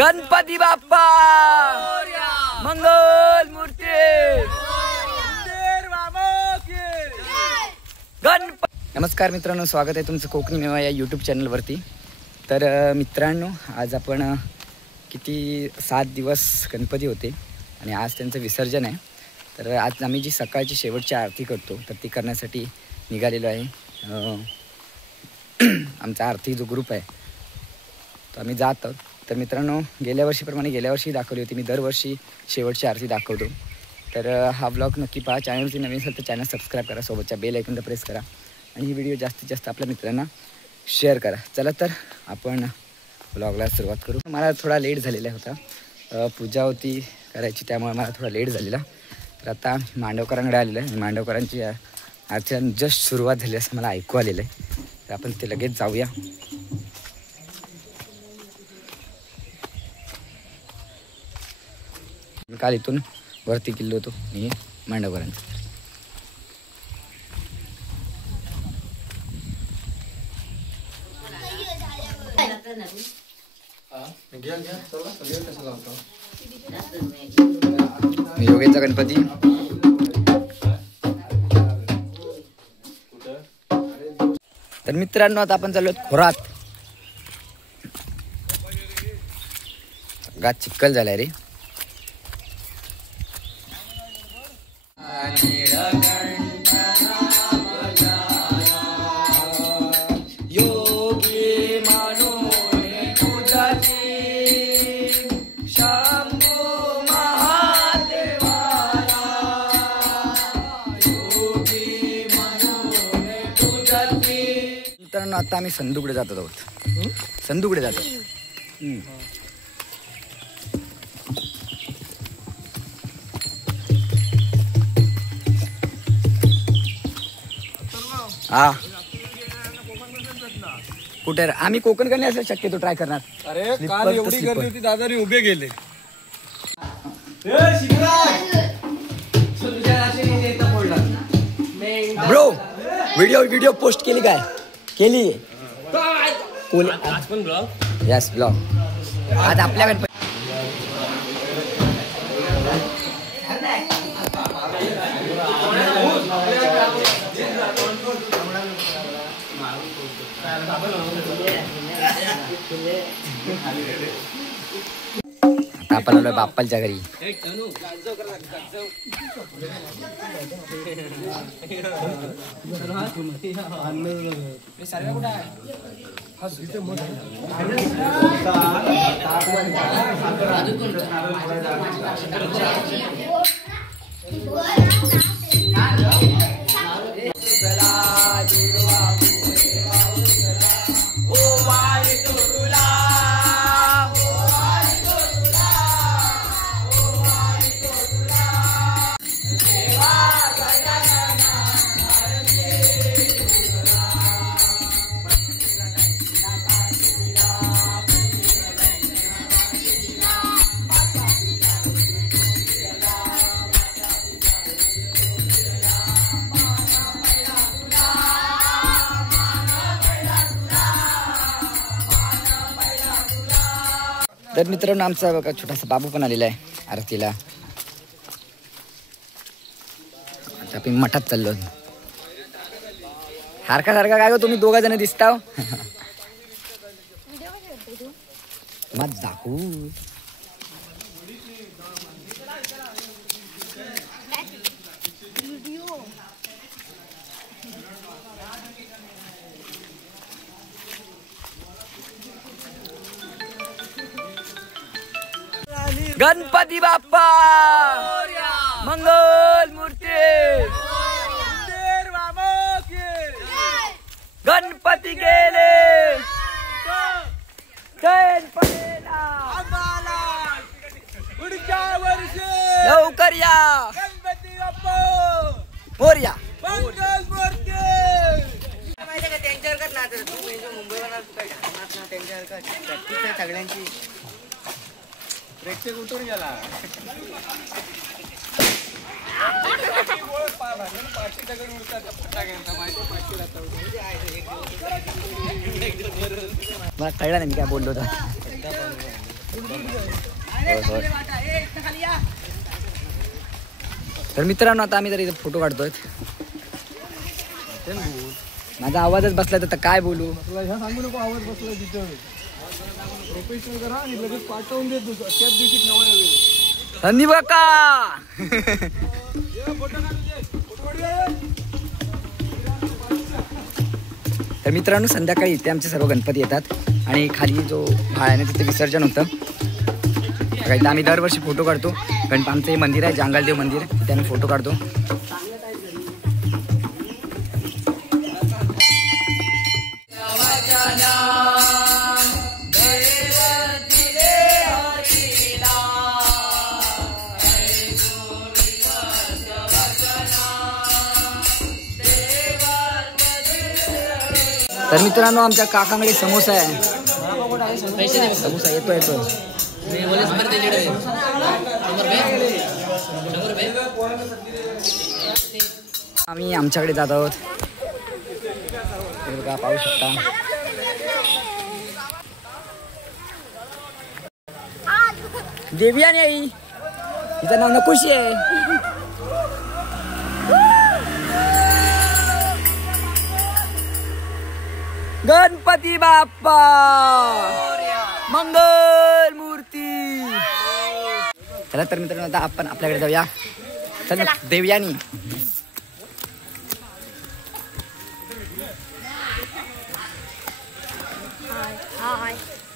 गणपती बाप्पा मंगल मूर्ती नमस्कार मित्रांनो, स्वागत आहे तुमचं कोकणी मेवा या यूट्यूब चॅनलवरती। तर मित्रांनो, आज आपण किती 7 दिवस गणपती होते आणि आज त्यांचं विसर्जन आहे। तर आज आम्ही जी सकाळची शेवटची आरती करतो तर ती करण्यासाठी निघालेलो आहे। आमचा आरती जो ग्रुप आहे तो आम्ही जात आहोत। तर मित्रांनो, गेल्या वर्षी दाखवली होती मी, दरवर्षी शेवटची आरती दाखवतो। तर हा व्लॉग नक्की पहा। चॅनलवरती नवीन असेल तर चॅनल सबस्क्राईब करा, सोबतच्या बेल आयकॉनला प्रेस करा आणि ही व्हिडिओ जास्तीत जास्त आपल्या मित्रांना शेअर करा। चला तर आपण व्लॉगला सुरुवात करू। मला थोडा लेट झालेला होता, पूजा होती करायची, त्यामुळे मला थोडा लेट झालेला। तर आता मांडवकरांकडे आलेलं आहे। मांडवकरांची आरतीला जस्ट सुरुवात झाली असं मला ऐकू आलेलं आहे। तर आपण ते लगेच जाऊया। काल इथून वरती गेलो होतो मी मांडवकरांचा। योगेचा गणपती तर मित्रांनो, आता आपण चाललो खोरात। गात चिखल झालाय रे। मित्रांनो, आता आम्ही संदूकडे जात आहोत। संदूकडे जातो। हा कुठे आम्ही कोकण करणे असं शक्यतो ट्राय करणार। अरे काल एवढी गर्दी होती, दादानी उभे गेले। ब्रो, व्हिडिओ पोस्ट केली काय? केली यस ब्लॉग। आज आपल्या गणपती आता आपण आलोय बाप्पाच्या घरी। तर मित्रांनो, आमचा बघा छोटासा बाबू पण आलेला आहे आरतीला। आता आपण मठात चाललो। सारखा काय गो तुम्ही 2 जण दिसताव। मत दाखवू गणपती बाप्पा मंगल मूर्ती गणपती गेले लवकर या गणपती बाप्पा मोरया। मंगल मूर्ती त्यांच्यावर कर ना, तू मुंबईवर त्यांच्यावर कर सगळ्यांची प्रेक्षक उतरून गेला। मला कळलं नाही मी काय बोललो होतो। तर मित्रांनो आता आम्ही जर इथे फोटो काढतोय. माझा आवाजच बसला तर काय बोलू. ह्या सांगू नको आवाज बसला तिथं. प्रोफेशनल करा आणि लगेच पाठवून देत त्याच दिवशी नवा यावे. धन्यवाद काका. तर मित्रांनो संध्याकाळी इथे आमचे सर्व गणपती येतात आणि खाली जो भाळ्याने तिथे विसर्जन होतं. इथं आम्ही दरवर्षी फोटो काढतो. आमचं हे मंदिर आहे जांगालदेव मंदिर, तिथे आम्ही फोटो काढतो. तर मित्रांनो आमच्या काकांकडे समोसा आहे. समोसा येतो. आम्ही आमच्याकडे जात आहोत. बघा पाहू शकता. देवियाने आई तिचं नाव नकोशी आहे. गणपती बाप्पा मंगल मूर्ती. चला तर मित्रांनो आता आपण आपल्याकडे जाऊया. चल देवयानी.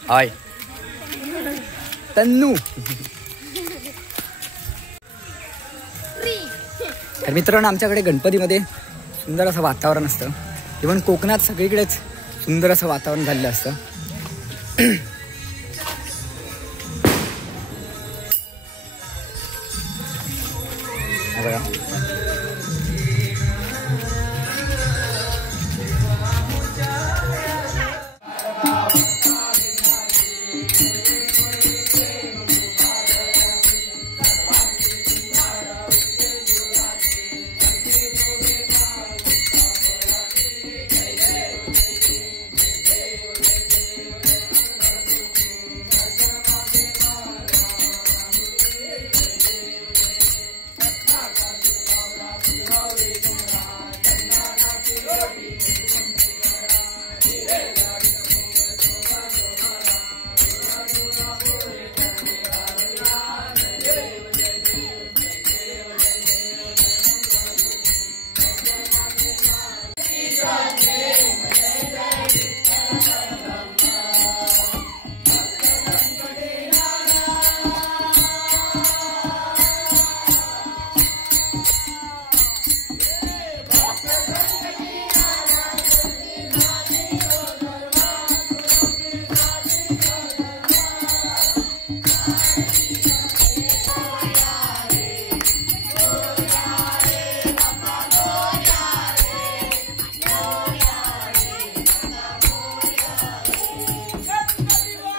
हाय तन्नू. तर मित्रांनो आमच्याकडे गणपतीमध्ये सुंदर असं वातावरण असतं. इव्हन कोकणात सगळीकडेच सुंदर असं वातावरण झालेलं असतं.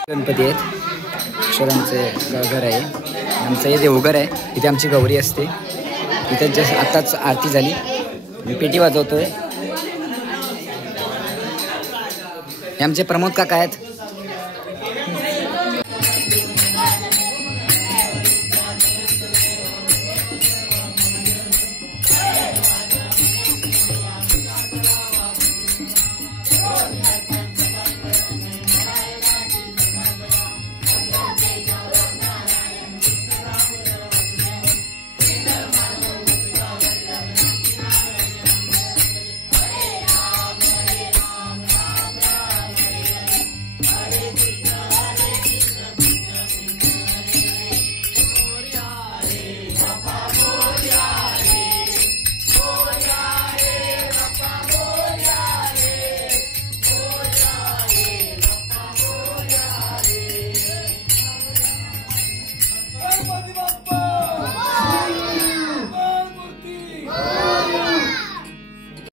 गणपती आहेत. अक्षरांचे घर आहे. आमचं हे देवघर आहे. इथे आमची गौरी असते. इथे जस्ट आत्ताच आरती झाली. मी पेटी वाजवतोय. हे आमचे प्रमोद काका आहेत.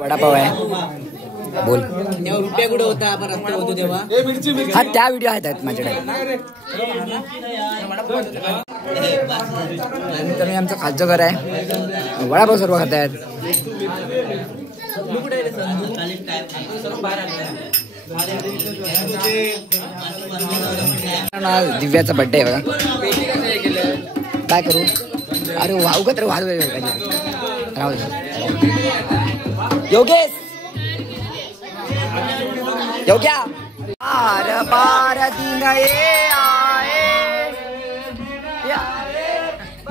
वडापाव आहे. बोल. रुपया कुठे होता आपण रस्ते होतो तेव्हा. हा त्या व्हिडिओ आहेत माझ्याकडे. तर मी आमचं खालचं घर आहे. वडापाव सर्व खात आहेत. आज दिव्याचा बर्थडे आहे बघा. काय करू? अरे वाहू का तर वाहू राहू. योगेश योग्या बार बार दिन ये आए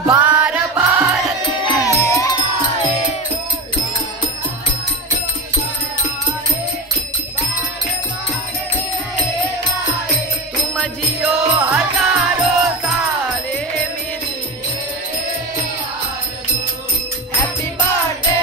बार बार तुम जियो हजारों साले मेरी हैप्पी बर्थडे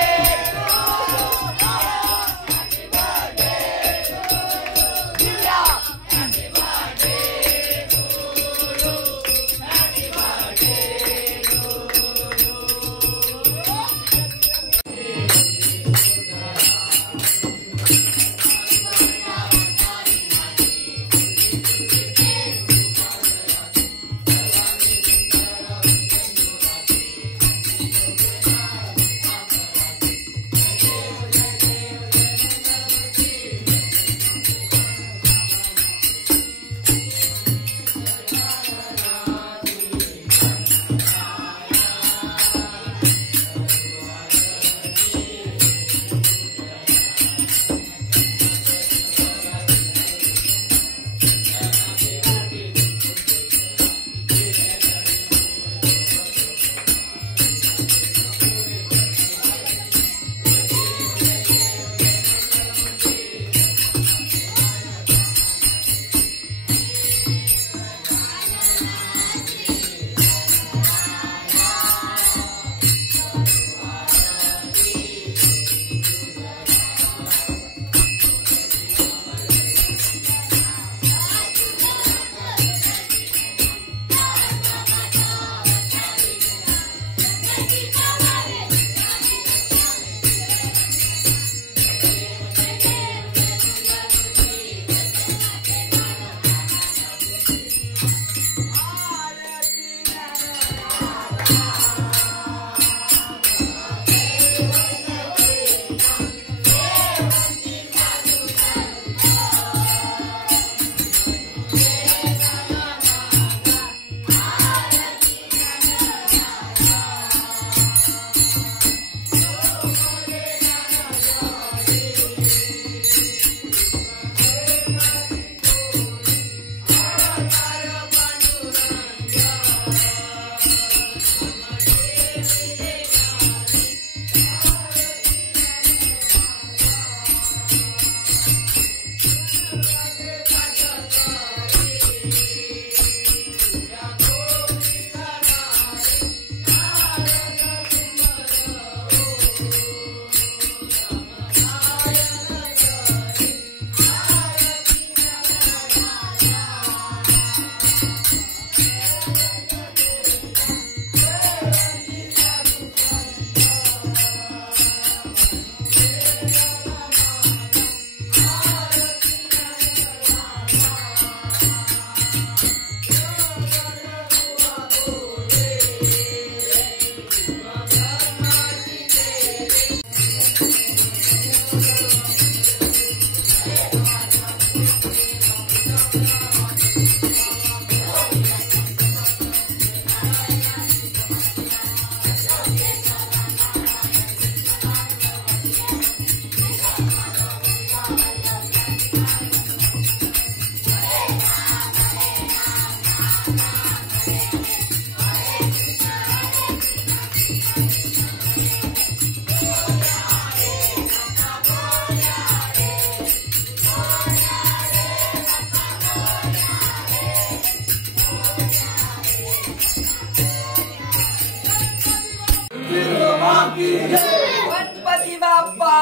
गणपती बाप्पा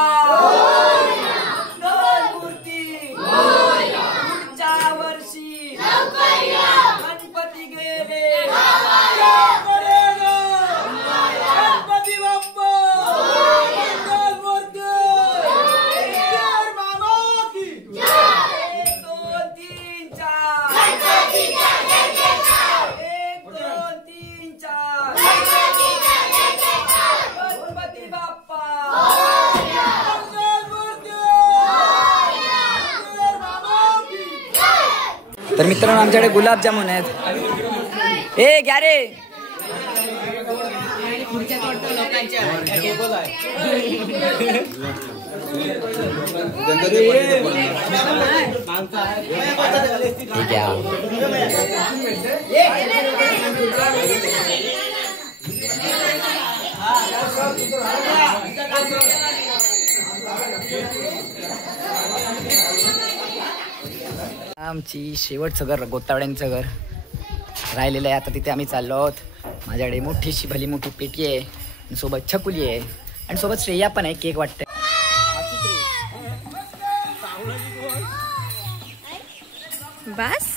मूर्ती पुढच्या वर्षी गणपती गेले गणपती बाप्पा मूर्ती मामा की 1 2 3 4 1 2 3 4 गणपती बाप्पा तर मित्रांनो आमच्याकडे गुलाबजामुन आहेत. ए घ्या रे. आमची शेवटचं घर गोतावड्यांचं घर राहिलेलं आहे. आता तिथे आम्ही चाललो आहोत. माझ्याकडे मोठीशी भली मोठी पेटी आहे आणि सोबत छकुली आहे आणि सोबत श्रेया पण आहे. केक वाटते. बस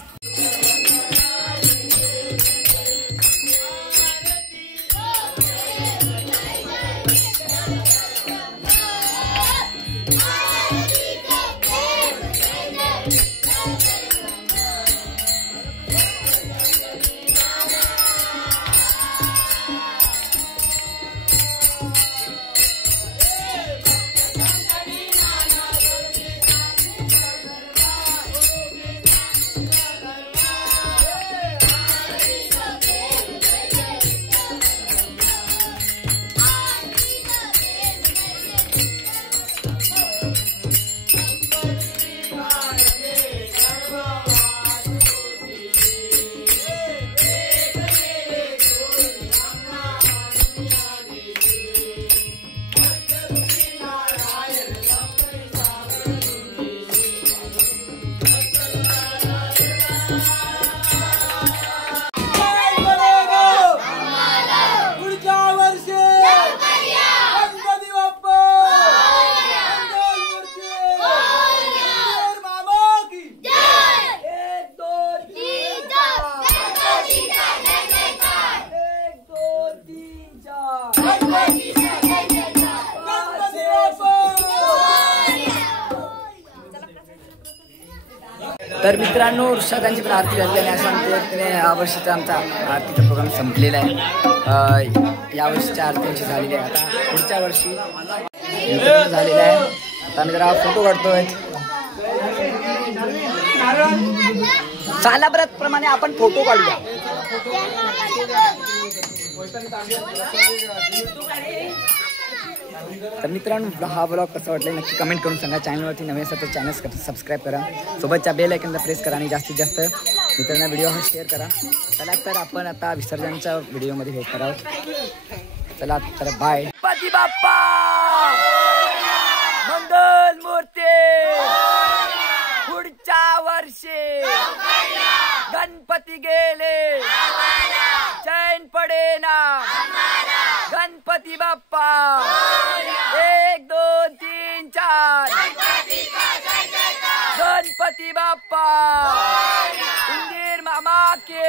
तर मित्रांनो वृषादांची पण आरती झाली आणि असं आमच्या या वर्षीचा आमचा आरतीचा प्रोग्राम संपलेला आहे. या वर्षीच्या आरतीची झालेली आहे. आता पुढच्या वर्षी झालेला आहे. आता आम्ही जरा फोटो काढतोय. सालाब्रत प्रमाणे आपण फोटो काढूया. तर मित्रांनो हा ब्लॉग कसा वाटला नक्की कमेंट करून सांगा. चॅनलवरती नवीन असेल तर चॅनल सबस्क्राईब करा. सोबतच्या बेल आयकॉनला प्रेस करा आणि जास्तीत जास्त मित्रांना व्हिडिओ हा शेअर करा. चला तर आपण आता विसर्जनच्या व्हिडिओमध्ये भेट करा. चला तर बाय. गणपती बाप्पा मंगल मूर्ती. पुढच्या वर्षी गणपती गेले चैन पडेना. गणपती बाप्पा 1 2 3 4. गणपती बाप्पा इंदिर मामा के